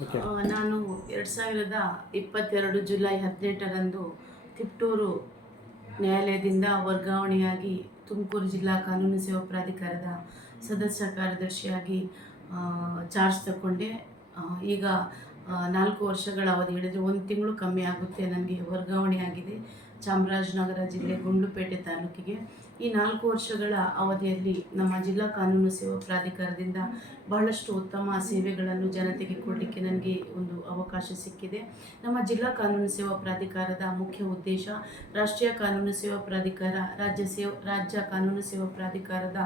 ನಾನು 2022 ಜುಲೈ 18ರಂದು ತಿಪ್ಟೂರು ನ್ಯಾಯಾಲಯದಿಂದ ವರ್ಗಾವಣೆಯಾಗಿ ತುಮಕೂರು ಜಿಲ್ಲಾ ಕಾನೂನು ಸೇವಾ ಪ್ರಾಧಿಕಾರದ ಸದಸ್ಯ ಕಾರ್ಯದರ್ಶಿಯಾಗಿ ಚಾರ್ಜ್ ತಗೊಂಡೆ. ಈಗ 4 ವರ್ಷಗಳ ಅವಧಿ ಹೇಳಿದರೆ 1 ತಿಂಗಳು ಕಮ್ಮಿ ಆಗುತ್ತೆ ನನಗೆ ವರ್ಗಾವಣೆಯಾಗಿದೆ ಚಾಮರಾಜನಗರ ಜಿಲ್ಲೆ ಗುಂಡ್ಲುಪೇಟೆ ತಾಲೂಕಿಗೆ. ಈ 4 ವರ್ಷಗಳ ಅವಧಿಯಲ್ಲಿ ನಮ್ಮ ಜಿಲ್ಲಾ ಕಾನೂನು ಸೇವಾ ಪ್ರಾಧಿಕಾರದಿಂದ ಬಹಳಷ್ಟು ಉತ್ತಮ ಸೇವೆಗಳನ್ನು ಜನತೆಗೆ ಕೊಡಲಿಕ್ಕೆ ನನಗೆ ಒಂದು ಅವಕಾಶ ಸಿಕ್ಕಿದೆ. ನಮ್ಮ ಜಿಲ್ಲಾ ಕಾನೂನು ಸೇವಾ ಪ್ರಾಧಿಕಾರದ ಮುಖ್ಯ ಉದ್ದೇಶ ರಾಷ್ಟ್ರೀಯ ಕಾನೂನು ಸೇವಾ ಪ್ರಾಧಿಕಾರ, ರಾಜ್ಯ ಕಾನೂನು ಸೇವಾ ಪ್ರಾಧಿಕಾರದ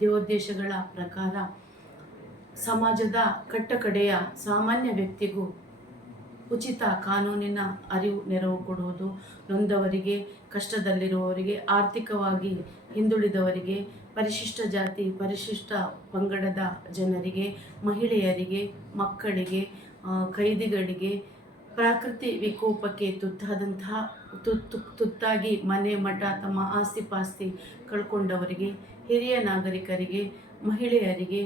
ಧ್ಯೇಯೋದ್ದೇಶಗಳ ಪ್ರಕಾರ ಸಮಾಜದ ಕಟ್ಟಕಡೆಯ ಸಾಮಾನ್ಯ ವ್ಯಕ್ತಿಗೂ ಉಚಿತ ಕಾನೂನಿನ ಅರಿವು ನೆರವು ಕೊಡುವುದು, ನೊಂದವರಿಗೆ, ಕಷ್ಟದಲ್ಲಿರುವವರಿಗೆ, ಆರ್ಥಿಕವಾಗಿ ಹಿಂದುಳಿದವರಿಗೆ, ಪರಿಶಿಷ್ಟ ಜಾತಿ ಪರಿಶಿಷ್ಟ ಪಂಗಡದ ಜನರಿಗೆ, ಮಹಿಳೆಯರಿಗೆ, ಮಕ್ಕಳಿಗೆ, ಕೈದಿಗಳಿಗೆ, ಪ್ರಕೃತಿ ವಿಕೋಪಕ್ಕೆ ತುತ್ತಾಗಿ ಮನೆ ಮಠ ತಮ್ಮ ಆಸ್ತಿ ಪಾಸ್ತಿ ಕಳ್ಕೊಂಡವರಿಗೆ, ಹಿರಿಯ ನಾಗರಿಕರಿಗೆ, ಮಹಿಳೆಯರಿಗೆ,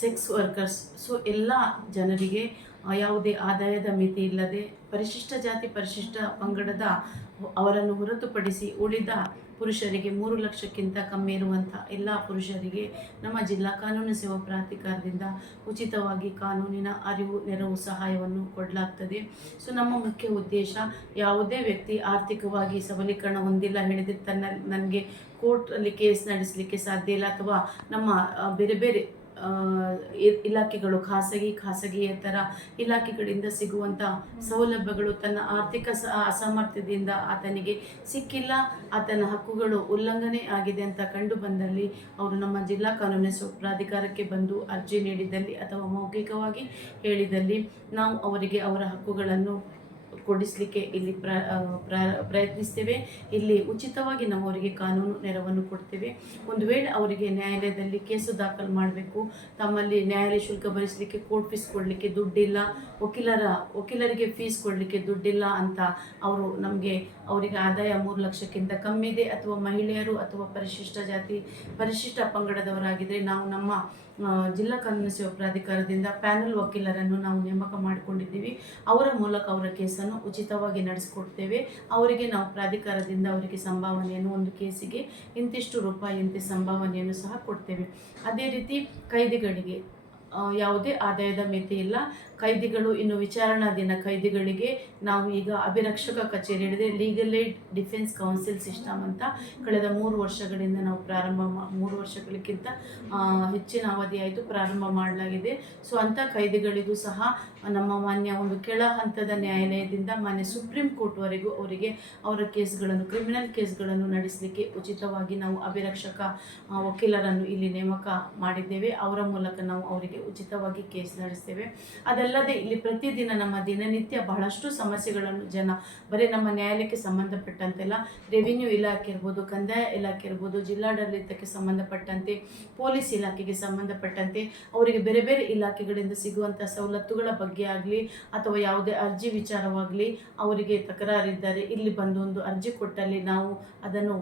ಸೆಕ್ಸ್ ವರ್ಕರ್ಸ್, ಎಲ್ಲ ಜನರಿಗೆ ಯಾವುದೇ ಆದಾಯದ ಮಿತಿ ಇಲ್ಲದೆ ಪರಿಶಿಷ್ಟ ಜಾತಿ ಪರಿಶಿಷ್ಟ ಪಂಗಡದ ಅವರನ್ನು ಹೊರತುಪಡಿಸಿ ಉಳಿದ ಪುರುಷರಿಗೆ 3 ಲಕ್ಷಕ್ಕಿಂತ ಕಮ್ಮಿ ಇರುವಂಥ ಎಲ್ಲ ಪುರುಷರಿಗೆ ನಮ್ಮ ಜಿಲ್ಲಾ ಕಾನೂನು ಸೇವಾ ಪ್ರಾಧಿಕಾರದಿಂದ ಉಚಿತವಾಗಿ ಕಾನೂನಿನ ಅರಿವು ನೆರವು ಸಹಾಯವನ್ನು ಕೊಡಲಾಗ್ತದೆ. ನಮ್ಮ ಮುಖ್ಯ ಉದ್ದೇಶ ಯಾವುದೇ ವ್ಯಕ್ತಿ ಆರ್ಥಿಕವಾಗಿ ಸಬಲೀಕರಣ ಹೊಂದಿಲ್ಲ ಹೇಳಿದರೆ ನನಗೆ ಕೋರ್ಟಲ್ಲಿ ಕೇಸ್ ನಡೆಸಲಿಕ್ಕೆ ಸಾಧ್ಯ ಇಲ್ಲ, ಅಥವಾ ನಮ್ಮ ಬೇರೆ ಬೇರೆ ಇಲಾಖೆಗಳು ಖಾಸಗಿಯೇತರ ಇಲಾಖೆಗಳಿಂದ ಸಿಗುವಂಥ ಸೌಲಭ್ಯಗಳು ತನ್ನ ಆರ್ಥಿಕ ಅಸಾಮರ್ಥ್ಯದಿಂದ ಆತನಿಗೆ ಸಿಕ್ಕಿಲ್ಲ, ಆತನ ಹಕ್ಕುಗಳು ಉಲ್ಲಂಘನೆ ಆಗಿದೆ ಅಂತ ಕಂಡು ಬಂದಲ್ಲಿ ಅವರು ನಮ್ಮ ಜಿಲ್ಲಾ ಕಾನೂನು ಸೇವಾ ಪ್ರಾಧಿಕಾರಕ್ಕೆ ಬಂದು ಅರ್ಜಿ ನೀಡಿದಲ್ಲಿ ಅಥವಾ ಮೌಖಿಕವಾಗಿ ಹೇಳಿದಲ್ಲಿ ನಾವು ಅವರಿಗೆ ಅವರ ಹಕ್ಕುಗಳನ್ನು ಕೊಡಿಸಲಿಕ್ಕೆ ಇಲ್ಲಿ ಪ್ರಯತ್ನಿಸ್ತೇವೆ. ಇಲ್ಲಿ ಉಚಿತವಾಗಿ ನಾವು ಅವರಿಗೆ ಕಾನೂನು ನೆರವನ್ನು ಕೊಡ್ತೇವೆ. ಒಂದು ವೇಳೆ ಅವರಿಗೆ ನ್ಯಾಯಾಲಯದಲ್ಲಿ ಕೇಸು ದಾಖಲು ಮಾಡಬೇಕು, ತಮ್ಮಲ್ಲಿ ನ್ಯಾಯಾಲಯ ಶುಲ್ಕ ಭರಿಸಲಿಕ್ಕೆ ಕೋರ್ಟ್ ಫೀಸ್ ಕೊಡಲಿಕ್ಕೆ ದುಡ್ಡಿಲ್ಲ, ವಕೀಲರಿಗೆ ಫೀಸ್ ಕೊಡಲಿಕ್ಕೆ ದುಡ್ಡಿಲ್ಲ ಅಂತ ಅವರಿಗೆ ಆದಾಯ 3 ಲಕ್ಷಕ್ಕಿಂತ ಕಮ್ಮಿ ಇದೆ, ಅಥವಾ ಮಹಿಳೆಯರು ಅಥವಾ ಪರಿಶಿಷ್ಟ ಜಾತಿ ಪರಿಶಿಷ್ಟ ಪಂಗಡದವರಾಗಿದ್ದರೆ ನಾವು ನಮ್ಮ ಜಿಲ್ಲಾ ಕಾನೂನು ಸೇವಾ ಪ್ರಾಧಿಕಾರದಿಂದ ಪ್ಯಾನಲ್ ವಕೀಲರನ್ನು ನಾವು ನೇಮಕ ಮಾಡಿಕೊಂಡಿದ್ದೀವಿ. ಅವರ ಮೂಲಕ ಅವರ ಕೇಸನ್ನು ಉಚಿತವಾಗಿ ನಡೆಸಿಕೊಡ್ತೇವೆ. ಅವರಿಗೆ ನಾವು ಪ್ರಾಧಿಕಾರದಿಂದ ಅವರಿಗೆ ಸಂಭಾವನೆಯನ್ನು, ಒಂದು ಕೇಸಿಗೆ ಇಂತಿಷ್ಟು ರೂಪಾಯಿಯಂತೆ ಸಂಭಾವನೆಯನ್ನು ಸಹ ಕೊಡ್ತೇವೆ. ಅದೇ ರೀತಿ ಕೈದಿಗಳಿಗೆ ಯಾವುದೇ ಆದಾಯದ ಮಿತಿ ಇಲ್ಲ. ಕೈದಿಗಳು ಇನ್ನು ವಿಚಾರಣಾಧೀನ ಕೈದಿಗಳಿಗೆ ನಾವು ಈಗ ಅಭಿರಕ್ಷಕ ಕಚೇರಿ ಹಿಡಿದೆ legal aid defence counsel system ಅಂತ ಕಳೆದ 3 ವರ್ಷಗಳಿಂದ ನಾವು 3 ವರ್ಷಗಳಿಗಿಂತ ಹೆಚ್ಚಿನ ಅವಧಿ ಆಯಿತು ಪ್ರಾರಂಭ ಮಾಡಲಾಗಿದೆ. ಅಂಥ ಕೈದಿಗಳಿಗೂ ಸಹ ನಮ್ಮ ಮಾನ್ಯ ಒಂದು ಕೆಳ ಹಂತದ ನ್ಯಾಯಾಲಯದಿಂದ ಮಾನ್ಯ ಸುಪ್ರೀಂ ಕೋರ್ಟ್ವರೆಗೂ ಅವರಿಗೆ ಅವರ ಕೇಸ್ಗಳನ್ನು, ಕ್ರಿಮಿನಲ್ ಕೇಸ್ಗಳನ್ನು ನಡೆಸಲಿಕ್ಕೆ ಉಚಿತವಾಗಿ ನಾವು ಅಭಿರಕ್ಷಕ ವಕೀಲರನ್ನು ಇಲ್ಲಿ ನೇಮಕ ಮಾಡಿದ್ದೇವೆ. ಅವರ ಮೂಲಕ ನಾವು ಅವರಿಗೆ ಉಚಿತವಾಗಿ ಕೇಸ್ ನಡೆಸ್ತೇವೆ. ಅದಲ್ಲದೆ ಇಲ್ಲಿ ಪ್ರತಿದಿನ ನಮ್ಮ ದಿನನಿತ್ಯ ಬಹಳಷ್ಟು ಸಮಸ್ಯೆಗಳನ್ನು ಬರೀ ನಮ್ಮ ನ್ಯಾಯಾಲಯಕ್ಕೆ ಸಂಬಂಧಪಟ್ಟಂತೆಲ್ಲ, ರೆವಿನ್ಯೂ ಇಲಾಖೆ ಇರ್ಬೋದು, ಕಂದಾಯ ಇಲಾಖೆ ಇರ್ಬೋದು, ಜಿಲ್ಲಾಡಳಿತಕ್ಕೆ ಸಂಬಂಧಪಟ್ಟಂತೆ, ಪೊಲೀಸ್ ಇಲಾಖೆಗೆ ಸಂಬಂಧಪಟ್ಟಂತೆ ಅವರಿಗೆ ಬೇರೆ ಬೇರೆ ಇಲಾಖೆಗಳಿಂದ ಸಿಗುವಂಥ ಸವಲತ್ತುಗಳ ಬಗ್ಗೆ ಆಗಲಿ ಅಥವಾ ಯಾವುದೇ ಅರ್ಜಿ ವಿಚಾರವಾಗಲಿ ಅವರಿಗೆ ತಕರಾರಿದ್ದರೆ ಇಲ್ಲಿ ಬಂದು ಒಂದು ಅರ್ಜಿ ಕೊಟ್ಟಲ್ಲಿ ನಾವು ಅದನ್ನು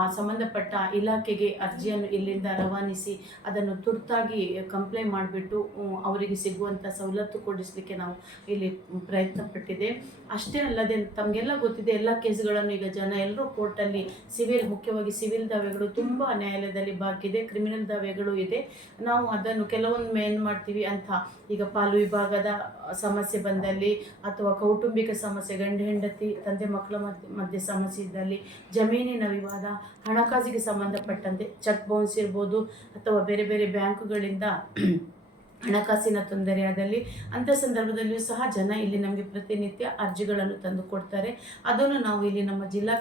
ಆ ಸಂಬಂಧಪಟ್ಟ ಇಲಾಖೆಗೆ ಅರ್ಜಿಯನ್ನು ಇಲ್ಲಿಂದ ರವಾನಿಸಿ ಅದನ್ನು ತುರ್ತಾಗಿ ಕಂಪ್ಲೇಂಟ್ ಮಾಡಿಬಿಟ್ಟು ಅವರಿಗೆ ಸಿಗುವಂಥ ಸವಲತ್ತು ಕೊಡಿಸಲಿಕ್ಕೆ ನಾವು ಇಲ್ಲಿ ಪ್ರಯತ್ನ ಪಟ್ಟಿದೆ. ಅಷ್ಟೇ ಅಲ್ಲದೆ ತಮಗೆಲ್ಲ ಗೊತ್ತಿದೆ, ಎಲ್ಲ ಕೇಸ್ಗಳನ್ನು ಈಗ ಎಲ್ಲರೂ ಕೋರ್ಟಲ್ಲಿ ಮುಖ್ಯವಾಗಿ ಸಿವಿಲ್ ದಾವೆಗಳು ತುಂಬ ನ್ಯಾಯಾಲಯದಲ್ಲಿ ಬಾಕಿ ಇದೆ, ಕ್ರಿಮಿನಲ್ ದಾವೆಗಳು ಇದೆ. ನಾವು ಅದನ್ನು ಕೆಲವೊಂದು ಏನು ಮಾಡ್ತೀವಿ ಅಂತ, ಈಗ ಪಾಲು ವಿಭಾಗದ ಸಮಸ್ಯೆ ಬಂದಲ್ಲಿ ಅಥವಾ ಕೌಟುಂಬಿಕ ಸಮಸ್ಯೆ, ಗಂಡ ಹೆಂಡತಿ ತಂದೆ ಮಕ್ಕಳ ಮಧ್ಯೆ ಸಮಸ್ಯೆ ಇದ್ದಲ್ಲಿ, ಜಮೀನಿನ ವಿವಾದ, ಹಣಕಾಸಿಗೆ ಸಂಬಂಧಪಟ್ಟಂತೆ ಚೆಕ್ ಬೌನ್ಸ್ ಇರ್ಬೋದು, ಅಥವಾ ಬೇರೆ ಬೇರೆ ಬ್ಯಾಂಕುಗಳಿಂದ ಹಣಕಾಸಿನ ತೊಂದರೆಯಾದಲ್ಲಿ ಅಂಥ ಸಂದರ್ಭದಲ್ಲಿಯೂ ಸಹ ಇಲ್ಲಿ ನಮಗೆ ಪ್ರತಿನಿತ್ಯ ಅರ್ಜಿಗಳನ್ನು ತಂದು ಕೊಡ್ತಾರೆ. ಅದನ್ನು ನಾವು ಇಲ್ಲಿ ನಮ್ಮ ಜಿಲ್ಲಾ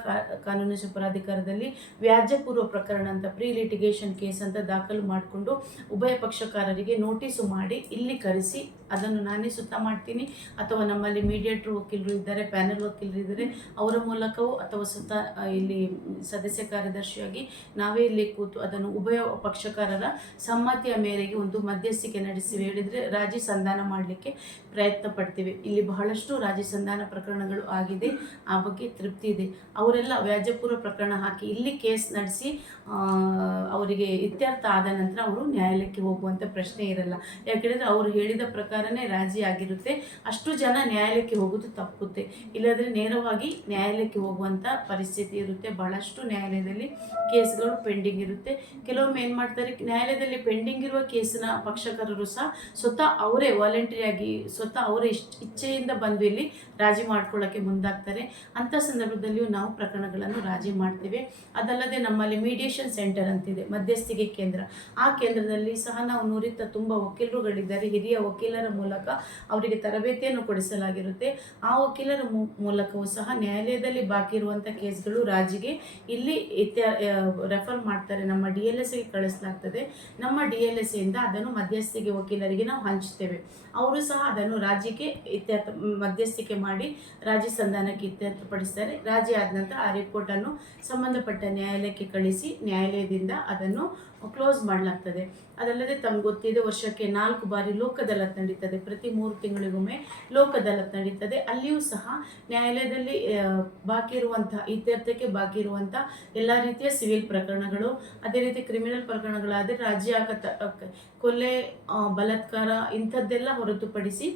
ಕಾನೂನು ಸೇವಾ ಪ್ರಾಧಿಕಾರದಲ್ಲಿ ವ್ಯಾಜ್ಯಪೂರ್ವ ಪ್ರಕರಣ ಅಂತ ಪ್ರೀ ಲಿಟಿಗೇಷನ್ ಕೇಸ್ ಅಂತ ದಾಖಲು ಮಾಡಿಕೊಂಡು ಉಭಯ ಪಕ್ಷಕಾರರಿಗೆ ನೋಟಿಸು ಮಾಡಿ ಇಲ್ಲಿ ಕರೆಸಿ ಅದನ್ನು ನಾನೇ ಸುತ್ತ ಮಾಡ್ತೀನಿ, ಅಥವಾ ನಮ್ಮಲ್ಲಿ ಮೀಡಿಯೇಟರ್ ವಕೀಲರು ಇದ್ದಾರೆ, ಪ್ಯಾನಲ್ ವಕೀಲರು ಇದ್ದಾರೆ, ಅವರ ಮೂಲಕವೂ ಅಥವಾ ಇಲ್ಲಿ ಸದಸ್ಯ ಕಾರ್ಯದರ್ಶಿಯಾಗಿ ನಾವೇ ಇಲ್ಲಿ ಕೂತು ಅದನ್ನು ಉಭಯ ಪಕ್ಷಕಾರರ ಸಮ್ಮತಿಯ ಮೇರೆಗೆ ಒಂದು ಮಧ್ಯಸ್ಥಿಕೆ ನಡೆಸಿ ಮಾಡ್ತೀವಿ ಹೇಳಿದರೆ ರಾಜಿ ಸಂಧಾನ ಮಾಡಲಿಕ್ಕೆ ಪ್ರಯತ್ನ ಪಡ್ತೀವಿ. ಇಲ್ಲಿ ಬಹಳಷ್ಟು ರಾಜಿ ಸಂಧಾನ ಪ್ರಕರಣಗಳು ಆಗಿದೆ, ಆ ಬಗ್ಗೆ ತೃಪ್ತಿ ಇದೆ. ಅವರೆಲ್ಲ ವ್ಯಾಜ್ಯಪೂರ್ವ ಪ್ರಕರಣ ಹಾಕಿ ಇಲ್ಲಿ ಕೇಸ್ ನಡೆಸಿ ಅವರಿಗೆ ಇತ್ಯರ್ಥ ಆದ ನಂತರ ಅವರು ನ್ಯಾಯಾಲಯಕ್ಕೆ ಹೋಗುವಂಥ ಪ್ರಶ್ನೆ ಇರಲ್ಲ. ಯಾಕೆಂದರೆ ಅವರು ಹೇಳಿದ ಪ್ರಕಾರನೇ ರಾಜಿ ಆಗಿರುತ್ತೆ. ಅಷ್ಟು ಜನ ನ್ಯಾಯಾಲಯಕ್ಕೆ ಹೋಗೋದು ತಪ್ಪುತ್ತೆ, ಇಲ್ಲಾಂದರೆ ನೇರವಾಗಿ ನ್ಯಾಯಾಲಯಕ್ಕೆ ಹೋಗುವಂಥ ಪರಿಸ್ಥಿತಿ ಇರುತ್ತೆ. ಬಹಳಷ್ಟು ನ್ಯಾಯಾಲಯದಲ್ಲಿ ಕೇಸ್ಗಳು ಪೆಂಡಿಂಗ್ ಇರುತ್ತೆ. ಕೆಲವೊಮ್ಮೆ ಏನು ಮಾಡ್ತಾರೆ, ನ್ಯಾಯಾಲಯದಲ್ಲಿ ಪೆಂಡಿಂಗ್ ಇರುವ ಕೇಸಿನ ಪಕ್ಷಕಾರರು ಸಹ ಸ್ವತಃ ಅವರೇ ವಾಲಂಟರಿಯಾಗಿ ಸ್ವತಃ ಅವರೇ ಇಚ್ಛೆಯಿಂದ ಬಂದು ಇಲ್ಲಿ ರಾಜಿ ಮಾಡ್ಕೊಳ್ಳೋಕ್ಕೆ ಮುಂದಾಗ್ತಾರೆ. ಅಂಥ ಸಂದರ್ಭದಲ್ಲಿಯೂ ನಾವು ಪ್ರಕರಣಗಳನ್ನು ರಾಜಿ ಮಾಡ್ತೇವೆ. ಅದಲ್ಲದೆ ನಮ್ಮಲ್ಲಿ ಮೀಡಿಯೇಷನ್ ಸೆಂಟರ್ ಅಂತಿದೆ, ಮಧ್ಯಸ್ಥಿಕೆ ಕೇಂದ್ರ. ಆ ಕೇಂದ್ರದಲ್ಲಿ ಸಹ ನಾವು ನುರಿತ ತುಂಬ ವಕೀಲರುಗಳಿದ್ದಾರೆ. ಹಿರಿಯ ವಕೀಲರ ಮೂಲಕ ಅವರಿಗೆ ತರಬೇತಿಯನ್ನು ಕೊಡಿಸಲಾಗಿರುತ್ತೆ. ಆ ವಕೀಲರ ಮೂಲಕವೂ ಸಹ ನ್ಯಾಯಾಲಯದಲ್ಲಿ ಬಾಕಿ ಇರುವಂಥ ಕೇಸ್ಗಳು ರಾಜಿಗೆ ಇಲ್ಲಿ ರೆಫರ್ ಮಾಡ್ತಾರೆ, ನಮ್ಮ DLSಗೆ ಕಳಿಸಲಾಗ್ತದೆ. ನಮ್ಮ DLSಯಿಂದ ಅದನ್ನು ಮಧ್ಯಸ್ಥಿಕೆ ವಕೀಲರಿಗೆ ನಾವು ಹಂಚ್ತೇವೆ. ಅವರು ಸಹ ಅದನ್ನು ರಾಜಿಗೆ ಮಧ್ಯಸ್ಥಿಕೆ ಮಾಡಿ ರಾಜಿ ಸಂಧಾನಕ್ಕೆ ಇತ್ಯರ್ಥಪಡಿಸ್ತಾರೆ. ರಾಜಿ ಆದ ನಂತರ ಆ ರಿಪೋರ್ಟನ್ನು ಸಂಬಂಧಪಟ್ಟ ನ್ಯಾಯಾಲಯಕ್ಕೆ ಕಳಿಸಿ ನ್ಯಾಯಾಲಯದಿಂದ ಅದನ್ನು ಕ್ಲೋಸ್ ಮಾಡಲಾಗ್ತದೆ. ಅದಲ್ಲದೆ ತಮ್ಗೆ ಗೊತ್ತಿದೆ, ವರ್ಷಕ್ಕೆ 4 ಬಾರಿ ಲೋಕ ಅದಾಲತ್ ನಡೀತದೆ. ಪ್ರತಿ 3 ತಿಂಗಳಿಗೊಮ್ಮೆ ಲೋಕ ಅದಾಲತ್ ನಡೀತದೆ. ಅಲ್ಲಿಯೂ ಸಹ ನ್ಯಾಯಾಲಯದಲ್ಲಿ ಬಾಕಿ ಇರುವಂಥ ಇತ್ಯರ್ಥಕ್ಕೆ ಬಾಕಿ ಇರುವಂಥ ಎಲ್ಲ ರೀತಿಯ ಸಿವಿಲ್ ಪ್ರಕರಣಗಳು, ಅದೇ ರೀತಿ ಕ್ರಿಮಿನಲ್ ಪ್ರಕರಣಗಳಾದರೆ ರಾಜಿ ಕೊಲೆ, ಬಲಾತ್ಕಾರ ಇಂಥದ್ದೆಲ್ಲ ಹೊರತುಪಡಿಸಿ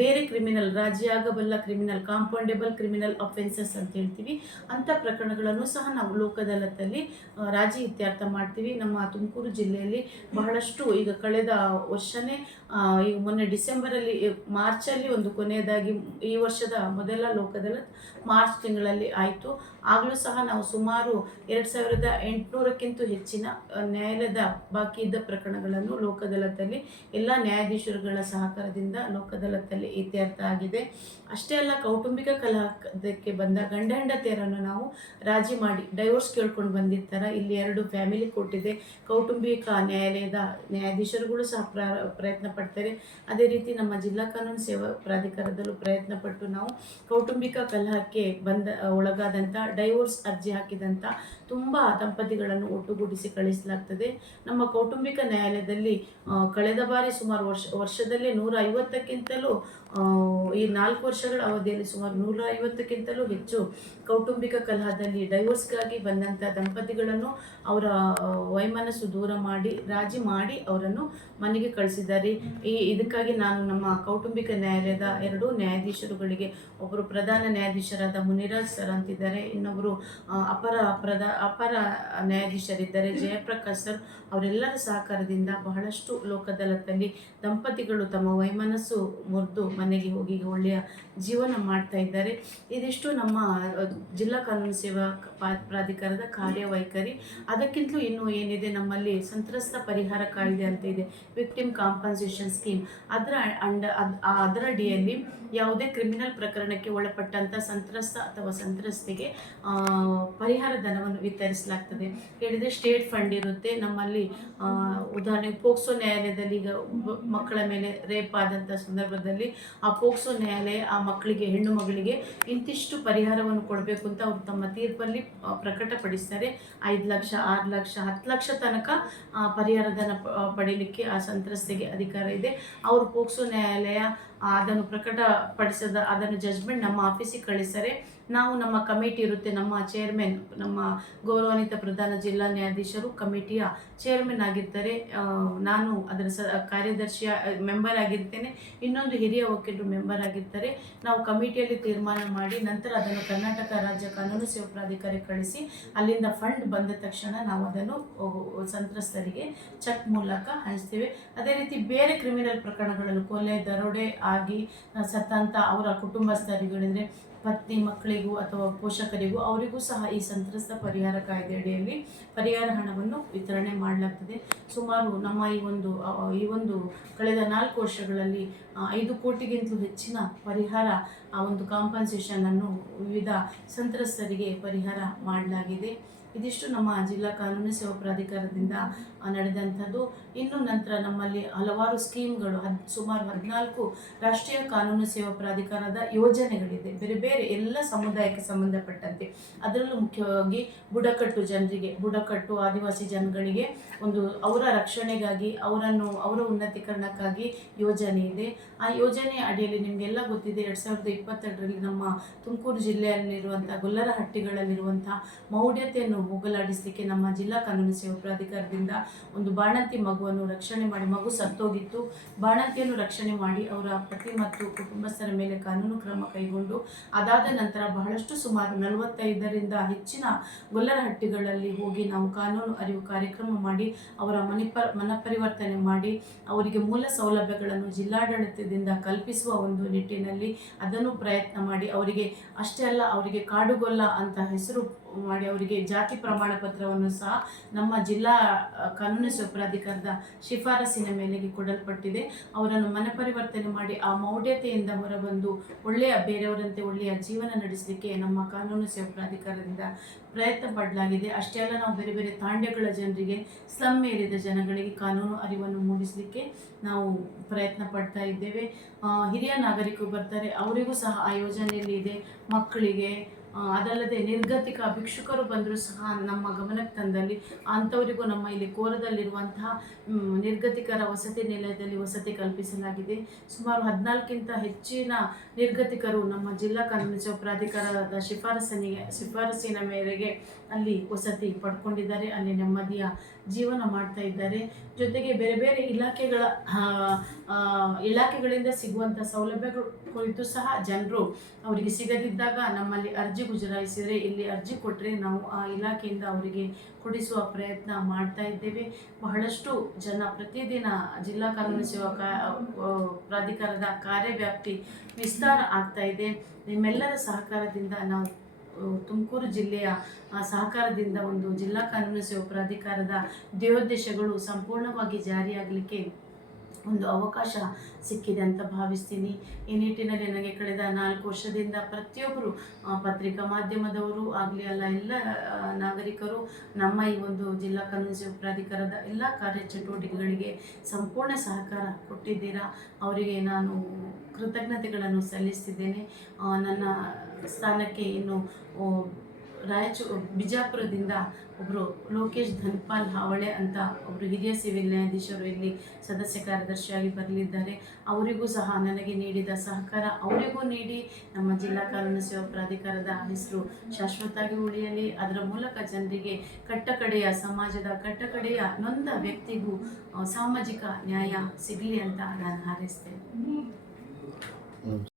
ಬೇರೆ criminal, ರಾಜಿಯಾಗಬಲ್ಲ criminal, compoundable criminal offences ಅಂತ ಹೇಳ್ತೀವಿ, ಅಂಥ ಪ್ರಕರಣಗಳನ್ನು ಸಹ ನಾವು ಲೋಕ ಅದಾಲತ್ತಲ್ಲಿ ರಾಜಿ ಇತ್ಯರ್ಥ ಮಾಡ್ತೀವಿ. ನಮ್ಮ ತುಮಕೂರು ಜಿಲ್ಲೆಯಲ್ಲಿ ಬಹಳಷ್ಟು ಈಗ ಕಳೆದ ವರ್ಷನೇ ಈಗ ಮೊನ್ನೆ ಡಿಸೆಂಬರಲ್ಲಿ, ಮಾರ್ಚಲ್ಲಿ ಒಂದು ಕೊನೆಯದಾಗಿ ಈ ವರ್ಷದ ಮೊದಲ ಲೋಕ ಅದಾಲತ್ ಮಾರ್ಚ್ ತಿಂಗಳಲ್ಲಿ ಆಯಿತು. ಆಗಲೂ ಸಹ ನಾವು ಸುಮಾರು 2800ಕ್ಕಿಂತ ಹೆಚ್ಚಿನ ನ್ಯಾಯಾಲಯದ ಬಾಕಿ ಇದ್ದ ಪ್ರಕರಣಗಳನ್ನು ಲೋಕ ಅದಾಲತ್ತಲ್ಲಿ ಎಲ್ಲ ನ್ಯಾಯಾಧೀಶರುಗಳ ಸಹಕಾರದಿಂದ ಲೋಕ ಅದಾಲತ್ತಲ್ಲಿ ಇತ್ಯರ್ಥ ಆಗಿದೆ. ಅಷ್ಟೇ ಅಲ್ಲ, ಕೌಟುಂಬಿಕ ಕಲಹಕ್ಕೆ ಬಂದ ಗಂಡ ಹೆಂಡತಿಯರನ್ನು ನಾವು ರಾಜಿ ಮಾಡಿ ಡೈವೋರ್ಸ್ ಕೇಳ್ಕೊಂಡು ಬಂದಿರ್ತಾರೆ. ಇಲ್ಲಿ 2 ಫ್ಯಾಮಿಲಿ ಕೋರ್ಟ್ ಇದೆ. ಕೌಟುಂಬಿಕ ನ್ಯಾಯಾಲಯದ ನ್ಯಾಯಾಧೀಶರುಗಳು ಸಹ ಪ್ರಯತ್ನ ಪಡ್ತಾರೆ. ಅದೇ ರೀತಿ ನಮ್ಮ ಜಿಲ್ಲಾ ಕಾನೂನು ಸೇವಾ ಪ್ರಾಧಿಕಾರದಲ್ಲೂ ಪ್ರಯತ್ನ ಪಟ್ಟು ನಾವು ಕೌಟುಂಬಿಕ ಕಲಹಕ್ಕೆ ಒಳಗಾದಂಥ ಡೈವೋರ್ಸ್ ಅರ್ಜಿ ಹಾಕಿದಂಥ ತುಂಬ ದಂಪತಿಗಳನ್ನು ಒಟ್ಟುಗೂಡಿಸಿ ಕಳಿಸಲಾಗ್ತದೆ. ನಮ್ಮ ಕೌಟುಂಬಿಕ ನ್ಯಾಯಾಲಯದಲ್ಲಿ ಕಳೆದ ಬಾರಿ ಸುಮಾರು ವರ್ಷದಲ್ಲಿ 150ಕ್ಕಿಂತಲೂ ಈ 4 ವರ್ಷಗಳ ಅವಧಿಯಲ್ಲಿ ಸುಮಾರು 150ಕ್ಕಿಂತಲೂ ಹೆಚ್ಚು ಕೌಟುಂಬಿಕ ಕಲಹದಲ್ಲಿ ಡೈವೋರ್ಸ್ಗಾಗಿ ಬಂದಂಥ ದಂಪತಿಗಳನ್ನು ಅವರ ವೈಮನಸ್ಸು ದೂರ ಮಾಡಿ ರಾಜಿ ಮಾಡಿ ಅವರನ್ನು ಮನೆಗೆ ಕಳಿಸಿದ್ದಾರೆ. ಇದಕ್ಕಾಗಿ ನಾನು ನಮ್ಮ ಕೌಟುಂಬಿಕ ನ್ಯಾಯಾಲಯದ 2 ನ್ಯಾಯಾಧೀಶರುಗಳಿಗೆ, ಒಬ್ಬರು ಪ್ರಧಾನ ನ್ಯಾಯಾಧೀಶರಾದ ಮುನಿರಾಜ್ ಸರ್ ಅಂತಿದ್ದಾರೆ, ಇನ್ನೊಬ್ಬರು ಅಪರ ನ್ಯಾಯಾಧೀಶರಿದ್ದಾರೆ ಜಯಪ್ರಕಾಶ್ ಸರ್. ಅವರೆಲ್ಲರ ಸಹಕಾರದಿಂದ ಬಹಳಷ್ಟು ಲೋಕ ಅದಾಲತ್ತಲ್ಲಿ ದಂಪತಿಗಳು ತಮ್ಮ ವೈಮನಸ್ಸು ಮುರಿದು ಮನೆಗೆ ಹೋಗಿ ಒಳ್ಳೆಯ ಜೀವನ ಮಾಡ್ತಾ ಇದ್ದಾರೆ. ಇದಿಷ್ಟು ನಮ್ಮ ಜಿಲ್ಲಾ ಕಾನೂನು ಸೇವಾ ಪ್ರಾಧಿಕಾರದ ಕಾರ್ಯವೈಖರಿ. ಅದಕ್ಕಿಂತಲೂ ಇನ್ನೂ ಏನಿದೆ, ನಮ್ಮಲ್ಲಿ ಸಂತ್ರಸ್ತ ಪರಿಹಾರ ಕಾಯ್ದೆ ಅಂತ ಇದೆ, ವಿಕ್ಟಿಮ್ ಕಾಂಪನ್ಸೇಷನ್ ಸ್ಕೀಮ್. ಅದರ ಅಡಿಯಲ್ಲಿ ಯಾವುದೇ ಕ್ರಿಮಿನಲ್ ಪ್ರಕರಣಕ್ಕೆ ಒಳಪಟ್ಟಂಥ ಸಂತ್ರಸ್ತ ಅಥವಾ ಸಂತ್ರಸ್ತೆಗೆ ಪರಿಹಾರ ಧನವನ್ನು ವಿತರಿಸಲಾಗ್ತದೆ. ಹೇಳಿದರೆ ಸ್ಟೇಟ್ ಫಂಡ್ ಇರುತ್ತೆ ನಮ್ಮಲ್ಲಿ. ಉದಾಹರಣೆಗೆ ಪೋಕ್ಸೋ ನ್ಯಾಯಾಲಯದಲ್ಲಿ ಈಗ ಮಕ್ಕಳ ಮೇಲೆ ರೇಪ್ ಆದಂಥ ಸಂದರ್ಭದಲ್ಲಿ ಆ ಪೋಕ್ಸೋ ನ್ಯಾಯಾಲಯ ಆ ಮಕ್ಕಳಿಗೆ, ಹೆಣ್ಣು ಮಗಳಿಗೆ ಇಂತಿಷ್ಟು ಪರಿಹಾರವನ್ನು ಕೊಡಬೇಕು ಅಂತ ಅವರು ತಮ್ಮ ತೀರ್ಪಲ್ಲಿ ಪ್ರಕಟಪಡಿಸ್ತಾರೆ. 5 ಲಕ್ಷ, 6 ಲಕ್ಷ, 10 ಲಕ್ಷ ತನಕ ಪರಿಹಾರ ಧನ ಪಡೀಲಿಕ್ಕೆ ಆ ಸಂತ್ರಸ್ತೆಗೆ ಅಧಿಕಾರ ಇದೆ. ಅವರು ಪೋಕ್ಸೋ ನ್ಯಾಯಾಲಯ ಅದನ್ನು ಪ್ರಕಟಪಡಿಸದ ಅದನ್ನು ಜಜ್ಮೆಂಟ್ ನಮ್ಮ ಆಫೀಸಿಗೆ ಕಳಿಸ್ತಾರೆ. ನಾವು ನಮ್ಮ ಕಮಿಟಿ ಇರುತ್ತೆ, ನಮ್ಮ ಚೇರ್ಮನ್, ನಮ್ಮ ಗೌರವಾನ್ವಿತ ಪ್ರಧಾನ ಜಿಲ್ಲಾ ನ್ಯಾಯಾಧೀಶರು ಕಮಿಟಿಯ ಚೇರ್ಮನ್ ಆಗಿರ್ತಾರೆ. ನಾನು ಅದರ ಕಾರ್ಯದರ್ಶಿಯ ಮೆಂಬರ್ ಆಗಿರ್ತೇನೆ, ಇನ್ನೊಂದು ಹಿರಿಯ ವಕೀಲರು ಮೆಂಬರ್ ಆಗಿರ್ತಾರೆ. ನಾವು ಕಮಿಟಿಯಲ್ಲಿ ತೀರ್ಮಾನ ಮಾಡಿ ನಂತರ ಅದನ್ನು ಕರ್ನಾಟಕ ರಾಜ್ಯ ಕಾನೂನು ಸೇವಾ ಪ್ರಾಧಿಕಾರಕ್ಕೆ ಕಳಿಸಿ ಅಲ್ಲಿಂದ ಫಂಡ್ ಬಂದ ತಕ್ಷಣ ನಾವು ಅದನ್ನು ಸಂತ್ರಸ್ತರಿಗೆ ಚೆಕ್ ಮೂಲಕ ಹಂಚ್ತೇವೆ. ಅದೇ ರೀತಿ ಬೇರೆ ಕ್ರಿಮಿನಲ್ ಪ್ರಕರಣಗಳಲ್ಲೂ ಕೊಲೆ, ದರೋಡೆ ಆಗಿ ಸತ್ತಂಥ ಅವರ ಕುಟುಂಬಸ್ಥರಿಗಳಿದ್ರೆ ಪತ್ನಿ, ಮಕ್ಕಳಿಗೂ ಅಥವಾ ಪೋಷಕರಿಗೂ ಅವರಿಗೂ ಸಹ ಈ ಸಂತ್ರಸ್ತ ಪರಿಹಾರ ಕಾಯ್ದೆ ಅಡಿಯಲ್ಲಿ ಪರಿಹಾರ ಹಣವನ್ನು ವಿತರಣೆ ಮಾಡಲಾಗ್ತದೆ. ಸುಮಾರು ನಮ್ಮ ಈ ಒಂದು ಕಳೆದ 4 ವರ್ಷಗಳಲ್ಲಿ 5 ಕೋಟಿಗಿಂತಲೂ ಹೆಚ್ಚಿನ ಪರಿಹಾರ, ಆ ಒಂದು ಕಾಂಪನ್ಸೇಷನನ್ನು ವಿವಿಧ ಸಂತ್ರಸ್ತರಿಗೆ ಪರಿಹಾರ ಮಾಡಲಾಗಿದೆ. ಇದಿಷ್ಟು ನಮ್ಮ ಜಿಲ್ಲಾ ಕಾನೂನು ಸೇವಾ ಪ್ರಾಧಿಕಾರದಿಂದ ನಡೆದಂಥದ್ದು. ಇನ್ನು ನಂತರ ನಮ್ಮಲ್ಲಿ ಹಲವಾರು ಸ್ಕೀಮ್ಗಳು ಸುಮಾರು 14 ರಾಷ್ಟ್ರೀಯ ಕಾನೂನು ಸೇವಾ ಪ್ರಾಧಿಕಾರದ ಯೋಜನೆಗಳಿದೆ, ಬೇರೆ ಬೇರೆ ಎಲ್ಲ ಸಮುದಾಯಕ್ಕೆ ಸಂಬಂಧಪಟ್ಟಂತೆ. ಅದರಲ್ಲೂ ಮುಖ್ಯವಾಗಿ ಬುಡಕಟ್ಟು ಜನರಿಗೆ, ಬುಡಕಟ್ಟು ಆದಿವಾಸಿ ಜನಗಳಿಗೆ ಒಂದು ಅವರ ರಕ್ಷಣೆಗಾಗಿ, ಅವರ ಉನ್ನತೀಕರಣಕ್ಕಾಗಿ ಯೋಜನೆ ಇದೆ. ಆ ಯೋಜನೆ ಅಡಿಯಲ್ಲಿ ನಿಮಗೆಲ್ಲ ಗೊತ್ತಿದೆ, 2022ರಲ್ಲಿ ನಮ್ಮ ತುಮಕೂರು ಜಿಲ್ಲೆಯಲ್ಲಿರುವಂಥ ಗೊಲ್ಲರಹಟ್ಟಿಗಳಲ್ಲಿರುವಂಥ ಮೌಢ್ಯತೆಯನ್ನು ಹೋಗಲಾಡಿಸಲಿಕ್ಕೆ ನಮ್ಮ ಜಿಲ್ಲಾ ಕಾನೂನು ಸೇವಾ ಪ್ರಾಧಿಕಾರದಿಂದ ಒಂದು ಬಾಣಂತಿ ಮಗುವನ್ನು ರಕ್ಷಣೆ ಮಾಡಿ, ಮಗು ಸತ್ತೋಗಿತ್ತು, ಬಾಣಂತಿಯನ್ನು ರಕ್ಷಣೆ ಮಾಡಿ ಅವರ ಪತಿ ಮತ್ತು ಕುಟುಂಬಸ್ಥರ ಮೇಲೆ ಕಾನೂನು ಕ್ರಮ ಕೈಗೊಂಡು ಅದಾದ ನಂತರ ಬಹಳಷ್ಟು ಸುಮಾರು 45ರಿಂದ ಹೆಚ್ಚಿನ ಗೊಲ್ಲರಹಟ್ಟಿಗಳಲ್ಲಿ ಹೋಗಿ ನಾವು ಕಾನೂನು ಅರಿವು ಕಾರ್ಯಕ್ರಮ ಮಾಡಿ ಅವರ ಮನಪರಿವರ್ತನೆ ಮಾಡಿ ಅವರಿಗೆ ಮೂಲ ಸೌಲಭ್ಯಗಳನ್ನು ಜಿಲ್ಲಾಡಳಿತದಿಂದ ಕಲ್ಪಿಸುವ ಒಂದು ನಿಟ್ಟಿನಲ್ಲಿ ಅದನ್ನು ಪ್ರಯತ್ನ ಮಾಡಿ, ಅವರಿಗೆ ಅಷ್ಟೇ ಅಲ್ಲ, ಅವರಿಗೆ ಕಾಡುಗೊಲ್ಲ ಅಂತ ಹೆಸರು ಮಾಡಿ ಅವರಿಗೆ ಜಾತಿ ಪ್ರಮಾಣ ಪತ್ರವನ್ನು ಸಹ ನಮ್ಮ ಜಿಲ್ಲಾ ಕಾನೂನು ಸೇವಾ ಪ್ರಾಧಿಕಾರದ ಶಿಫಾರಸಿನ ಮೇಲೆಗೆ ಕೊಡಲ್ಪಟ್ಟಿದೆ. ಅವರನ್ನು ಮನಪರಿವರ್ತನೆ ಮಾಡಿ ಆ ಮೌಢ್ಯತೆಯಿಂದ ಹೊರಬಂದು ಬೇರೆಯವರಂತೆ ಒಳ್ಳೆಯ ಜೀವನ ನಡೆಸಲಿಕ್ಕೆ ನಮ್ಮ ಕಾನೂನು ಸೇವಾ ಪ್ರಾಧಿಕಾರದಿಂದ ಪ್ರಯತ್ನ ಪಡಲಾಗಿದೆ. ಅಷ್ಟೇ ಅಲ್ಲ, ನಾವು ಬೇರೆ ಬೇರೆ ತಾಂಡ್ಯಗಳ ಜನರಿಗೆ, ಸ್ಲಮ್ ಏರಿಯಾದ ಜನಗಳಿಗೆ ಕಾನೂನು ಅರಿವನ್ನು ಮೂಡಿಸಲಿಕ್ಕೆ ನಾವು ಪ್ರಯತ್ನ ಪಡ್ತಾ ಇದ್ದೇವೆ. ಹಿರಿಯ ನಾಗರಿಕರು ಬರ್ತಾರೆ, ಅವರಿಗೂ ಸಹ ಆ ಯೋಜನೆಯಲ್ಲಿ ಇದೆ. ಮಕ್ಕಳಿಗೆ ಅದಲ್ಲದೆ ನಿರ್ಗತಿಕ ಭಿಕ್ಷುಕರು ಬಂದರೂ ಸಹ ನಮ್ಮ ಗಮನಕ್ಕೆ ತಂದಲ್ಲಿ ಅಂಥವರಿಗೂ ನಮ್ಮ ಇಲ್ಲಿ ಕೋರದಲ್ಲಿರುವಂತಹ ನಿರ್ಗತಿಕರ ವಸತಿ ನಿಲಯದಲ್ಲಿ ವಸತಿ ಕಲ್ಪಿಸಲಾಗಿದೆ. ಸುಮಾರು 14ಕ್ಕಿಂತ ಹೆಚ್ಚಿನ ನಿರ್ಗತಿಕರು ನಮ್ಮ ಜಿಲ್ಲಾ ಕಾನೂನು ಸೇವಾ ಪ್ರಾಧಿಕಾರದ ಶಿಫಾರಸಿನ ಮೇರೆಗೆ ಅಲ್ಲಿ ವಸತಿ ಪಡ್ಕೊಂಡಿದ್ದಾರೆ, ಅಲ್ಲಿ ನೆಮ್ಮದಿಯ ಜೀವನ ಮಾಡ್ತಾ ಇದ್ದಾರೆ. ಜೊತೆಗೆ ಬೇರೆ ಬೇರೆ ಇಲಾಖೆಗಳಿಂದ ಸಿಗುವಂಥ ಸೌಲಭ್ಯಗಳು ಕುರಿತು ಸಹ ಜನರು ಅವರಿಗೆ ಸಿಗದಿದ್ದಾಗ ನಮ್ಮಲ್ಲಿ ಅರ್ಜಿ ಗುಜರಾಯಿಸಿದರೆ, ಇಲ್ಲಿ ಅರ್ಜಿ ಕೊಟ್ಟರೆ ನಾವು ಆ ಇಲಾಖೆಯಿಂದ ಅವರಿಗೆ ಕೊಡಿಸುವ ಪ್ರಯತ್ನ ಮಾಡ್ತಾ ಇದ್ದೇವೆ. ಬಹಳಷ್ಟು ಜನ ಪ್ರತಿದಿನ ಜಿಲ್ಲಾ ಕಾನೂನು ಸೇವಾ ಪ್ರಾಧಿಕಾರದ ಕಾರ್ಯವ್ಯಾಪ್ತಿ ವಿಸ್ತಾರ ಆಗ್ತಾ ಇದೆ. ನಿಮ್ಮೆಲ್ಲರ ಸಹಕಾರದಿಂದ ನಾವು ತುಮಕೂರು ಜಿಲ್ಲೆಯ ಸಹಕಾರದಿಂದ ಒಂದು ಜಿಲ್ಲಾ ಕಾನೂನು ಸೇವಾ ಪ್ರಾಧಿಕಾರದ ಧ್ಯೇಯೋದ್ದೇಶಗಳು ಸಂಪೂರ್ಣವಾಗಿ ಜಾರಿಯಾಗಲಿಕ್ಕೆ ಒಂದು ಅವಕಾಶ ಸಿಕ್ಕಿದೆ ಅಂತ ಭಾವಿಸ್ತೀನಿ. ಈ ನಿಟ್ಟಿನಲ್ಲಿ ನನಗೆ ಕಳೆದ 4 ವರ್ಷದಿಂದ ಪ್ರತಿಯೊಬ್ಬರು, ಪತ್ರಿಕಾ ಮಾಧ್ಯಮದವರು ಆಗಲಿ ಅಲ್ಲ, ಎಲ್ಲ ನಾಗರಿಕರು ನಮ್ಮ ಈ ಒಂದು ಜಿಲ್ಲಾ ಕಾನೂನು ಸೇವಾ ಪ್ರಾಧಿಕಾರದ ಎಲ್ಲ ಕಾರ್ಯಚಟುವಟಿಕೆಗಳಿಗೆ ಸಂಪೂರ್ಣ ಸಹಕಾರ ಕೊಟ್ಟಿದ್ದೀರಾ. ಅವರಿಗೆ ನಾನು ಕೃತಜ್ಞತೆಗಳನ್ನು ಸಲ್ಲಿಸ್ತಿದ್ದೇನೆ. ನನ್ನ ಸ್ಥಾನಕ್ಕೆ ಇನ್ನು ಬಿಜಾಪುರದಿಂದ ಒಬ್ಬರು ಲೋಕೇಶ್ ಧನ್ಪಾಲ್ ಹಾವಳೆ ಅಂತ ಒಬ್ಬರು ಹಿರಿಯ ಸಿವಿಲ್ ನ್ಯಾಯಾಧೀಶರು ಇಲ್ಲಿ ಸದಸ್ಯ ಕಾರ್ಯದರ್ಶಿಯಾಗಿ ಬರಲಿದ್ದಾರೆ. ಅವರಿಗೂ ಸಹ ನನಗೆ ನೀಡಿದ ಸಹಕಾರ ಅವರಿಗೂ ನೀಡಿ ನಮ್ಮ ಜಿಲ್ಲಾ ಕಾನೂನು ಸೇವಾ ಪ್ರಾಧಿಕಾರದ ಹೆಸರು ಶಾಶ್ವತವಾಗಿ ಉಳಿಯಲಿ. ಅದರ ಮೂಲಕ ಜನರಿಗೆ ಸಮಾಜದ ಕಟ್ಟಕಡೆಯ ನೊಂದ ವ್ಯಕ್ತಿಗೂ ಸಾಮಾಜಿಕ ನ್ಯಾಯ ಸಿಗಲಿ ಅಂತ ನಾನು ಹಾರೈಸ್ತೇನೆ.